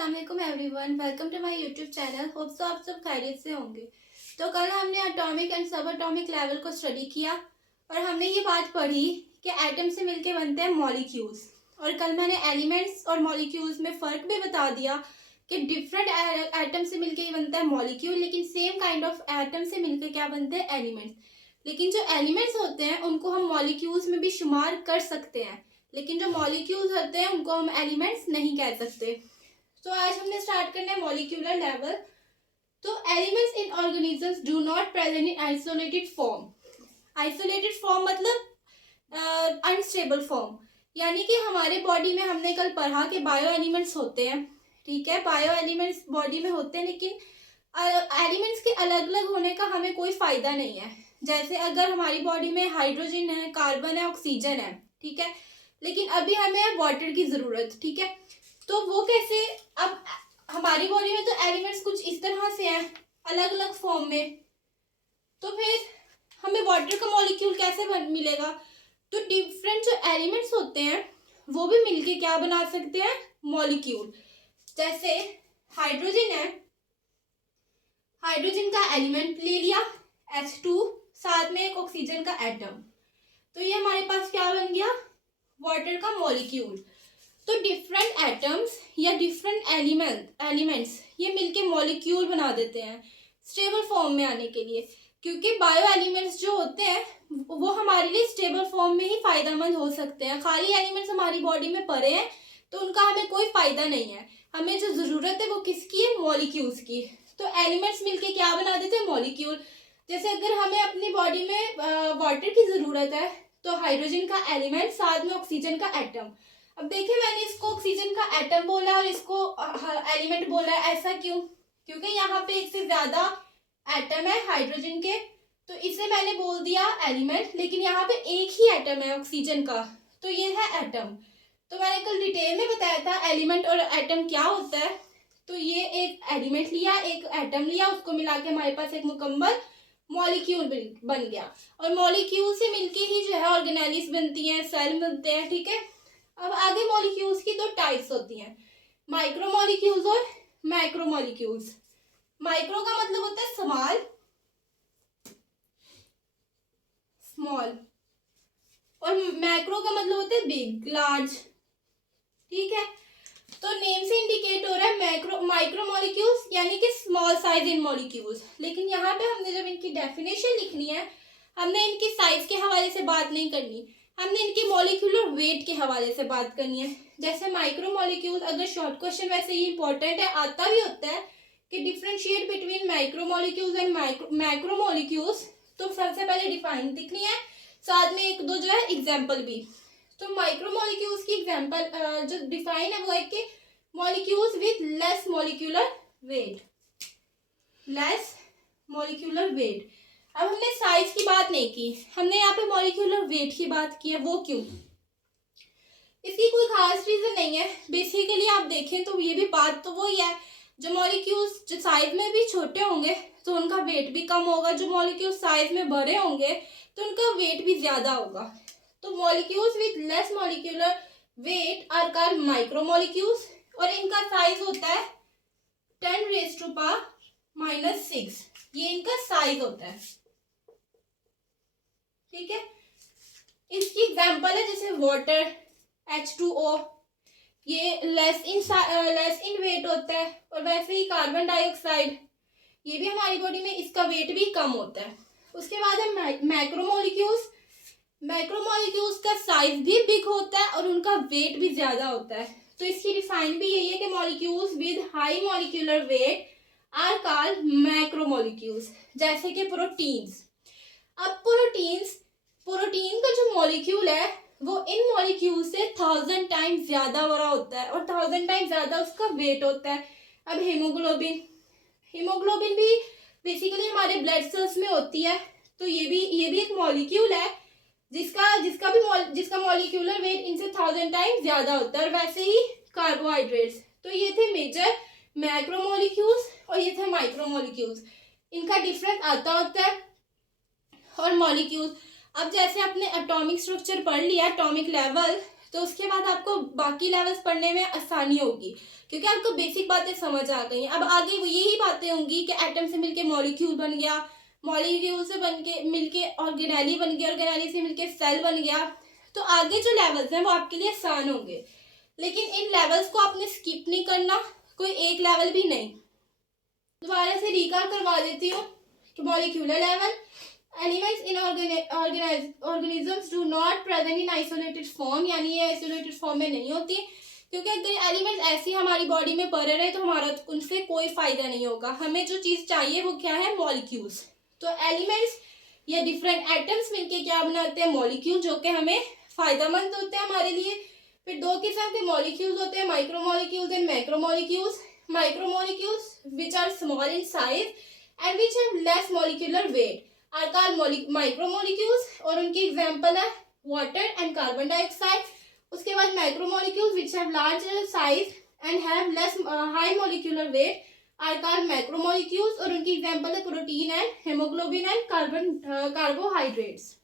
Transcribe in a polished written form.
अस्सलाम वालेकुम everyone, welcome to my YouTube channel. Hope so आप सब खैरियत से होंगे। तो कल हमने एटॉमिक एंड सब एटॉमिक लेवल को स्टडी किया और हमने ये बात पढ़ी कि एटम से मिलके बनते हैं मॉलिक्यूल्स। और कल मैंने एलिमेंट्स और मॉलिक्यूल्स में फ़र्क भी बता दिया कि डिफरेंट एटम से मिलके ही बनता है मॉलिक्यूल, लेकिन सेम काइंड ऑफ एटम से मिलके क्या बनते हैं, एलिमेंट्स। लेकिन जो एलिमेंट्स होते हैं उनको हम मॉलिक्यूल्स में भी शुमार कर सकते हैं, लेकिन जो मॉलिक्यूल्स होते हैं उनको हम एलिमेंट्स नहीं कह सकते। तो आज हमने स्टार्ट करना है मॉलिक्यूलर लेवल। तो elements in organisms do not present in isolated form. Isolated form मतलब अनस्टेबल फॉर्म, यानी कि हमारे बॉडी में हमने कल पढ़ा कि बायो एलिमेंट्स होते हैं। ठीक है, बायो एलिमेंट्स बॉडी में होते हैं, लेकिन एलिमेंट्स के अलग अलग होने का हमें कोई फायदा नहीं है। जैसे अगर हमारी बॉडी में हाइड्रोजन है, कार्बन है, ऑक्सीजन है, ठीक है, लेकिन अभी हमें वाटर की जरूरत, ठीक है, तो वो कैसे? अब हमारी बॉडी में तो एलिमेंट्स कुछ इस तरह से हैं, अलग अलग फॉर्म में, तो फिर हमें वाटर का मॉलिक्यूल कैसे मिलेगा? तो डिफरेंट जो एलिमेंट्स होते हैं वो भी मिलके क्या बना सकते हैं, मॉलिक्यूल। जैसे हाइड्रोजन है, हाइड्रोजन का एलिमेंट ले लिया H2, साथ में एक ऑक्सीजन का एटम, तो ये हमारे पास क्या बन गया, वाटर का मॉलिक्यूल। तो डिफरेंट एटम्स या डिफरेंट एलिमेंट्स ये मिलके मॉलिक्यूल बना देते हैं स्टेबल फॉर्म में आने के लिए, क्योंकि बायो एलिमेंट्स जो होते हैं वो हमारे लिए स्टेबल फॉर्म में ही फायदेमंद हो सकते हैं। खाली एलिमेंट्स हमारी बॉडी में पड़े हैं तो उनका हमें कोई फायदा नहीं है। हमें जो जरूरत है वो किसकी है, मॉलिक्यूल्स की। तो एलिमेंट्स मिलके क्या बना देते हैं, मॉलिक्यूल। जैसे अगर हमें अपनी बॉडी में वाटर की जरूरत है तो हाइड्रोजन का एलिमेंट, साथ में ऑक्सीजन का एटम। अब देखिए, मैंने इसको ऑक्सीजन का एटम बोला और इसको एलिमेंट बोला है, ऐसा क्यों? क्योंकि यहाँ पे एक से ज्यादा एटम है हाइड्रोजन के, तो इसे मैंने बोल दिया एलिमेंट, लेकिन यहाँ पे एक ही एटम है ऑक्सीजन का, तो ये है एटम। तो मैंने कल डिटेल में बताया था एलिमेंट और एटम क्या होता है। तो ये एक एलिमेंट लिया, एक एटम लिया, उसको मिला के हमारे पास एक मुकम्मल मॉलिक्यूल बन गया। और मॉलिक्यूल से मिलके ही जो है ऑर्गेनेलिस बनती हैं, सेल बनते हैं, ठीक है। अब आगे मॉलिक्यूल्स की दो टाइप्स होती हैं, माइक्रो मॉलिक्यूल्स और मैक्रो मॉलिक्यूल्स। माइक्रो का मतलब होता है स्मॉल, और मैक्रो का मतलब होता है बिग, लार्ज, ठीक है। तो नेम से इंडिकेट हो रहा है माइक्रो मॉलिक्यूल्स यानी कि स्मॉल साइज इन मॉलिक्यूल्स। लेकिन यहाँ पे हमने जब इनकी डेफिनेशन लिखनी है, हमने इनकी साइज के हवाले से बात नहीं करनी, हमने इनकी मॉलिक्यूलर वेट के हवाले से बात करनी है। जैसे माइक्रो मॉलिक्यूल, अगर शॉर्ट क्वेश्चन वैसे ही इंपॉर्टेंट है, आता भी होता है कि differentiate between micro molecules and macro molecules, तो सबसे पहले डिफाइन दिखनी है, साथ में एक दो जो है एग्जाम्पल भी। तो माइक्रो मॉलिक्यूल्स की एग्जाम्पल जो डिफाइन है वो है कि molecules with less molecular wait. अब हमने साइज की बात नहीं की, हमने यहाँ पे मॉलिक्यूलर वेट की बात की है। वो क्यों? इसकी कोई खास रीजन नहीं है। बेसिकली आप देखें तो ये भी बात तो वही है, जो मॉलिक्यूल्स जो साइज में भी छोटे होंगे तो उनका वेट भी कम होगा, जो मॉलिक्यूल्स साइज में बड़े होंगे तो उनका वेट भी ज्यादा होगा। तो molecules with less molecular weight are called micro molecules, और इनका साइज होता है 10⁻⁻⁶, ये इनका साइज होता है, ठीक है। इसकी एग्जांपल है जैसे वाटर, H2O, ये लेस इन वेट होता है, और वैसे ही कार्बन डाइऑक्साइड, ये भी हमारी बॉडी में इसका वेट भी कम होता है। उसके बाद है मैक्रो मॉलिक्यूल्स का साइज भी बिग होता है और उनका वेट भी ज्यादा होता है। तो इसकी डिफाइन भी यही है कि molecules with high molecular weight are called macro molecules. जैसे कि प्रोटीन्स। अब प्रोटीन का जो मॉलिक्यूल है वो इन मॉलिक्यूल से 1000 टाइम्स ज्यादा बड़ा होता है और 1000 टाइम्स ज्यादा उसका वेट होता है। अब हीमोग्लोबिन भी बेसिकली हमारे ब्लड सेल्स में होती है, तो ये भी एक मॉलिक्यूल है जिसका मॉलिक्यूलर वेट इनसे 1000 टाइम्स ज्यादा होता है। और वैसे ही कार्बोहाइड्रेट्स। तो ये थे मेजर मैक्रो मॉलिक्यूल्स और ये थे माइक्रो मॉलिक्यूल्स, इनका डिफरेंस आता होता है। और मॉलिक्यूल्स, अब जैसे आपने एटॉमिक स्ट्रक्चर पढ़ लिया, एटॉमिक लेवल, तो उसके बाद आपको बाकी लेवल्स पढ़ने में आसानी होगी, क्योंकि आपको बेसिक बातें समझ आ गई हैं। अब आगे वो यही बातें होंगी कि एटम से मिलके मॉलिक्यूल बन गया, मॉलिक्यूल से बन के मिलके ऑर्गेनेली बन गया, ऑर्गेनेली से मिलके सेल बन गया। तो आगे जो लेवल्स हैं वो आपके लिए आसान होंगे, लेकिन इन लेवल्स को आपने स्किप नहीं करना, कोई एक लेवल भी नहीं। दोबारा से रिकॉल करवा देती हूँ कि molecular level, elements in organisms do not present in isolated form, यानी ये आइसोलेटेड फॉर्म में नहीं होती, क्योंकि अगर एलिमेंट्स ऐसी हमारी बॉडी में पड़े रहे तो हमारा उनसे कोई फायदा नहीं होगा। हमें जो चीज़ चाहिए वो क्या है, मॉलिक्यूल्स। तो एलिमेंट्स या डिफरेंट एटम्स मिलके क्या बनाते हैं, मॉलिक्यूल, जो कि हमें फायदेमंद होते हैं हमारे लिए। फिर दो किस्म के मॉलिक्यूल्स होते हैं, micromolecules and macromolecules. Micromolecules which are small in size and which have less molecular weight are called micromolecules, और उनकी एग्जांपल है वाटर एंड कार्बन डाइऑक्साइड। उसके बाद macromolecules which have large size and have less high molecular weight are called macromolecules, और उनकी example है protein and haemoglobin and carbohydrates.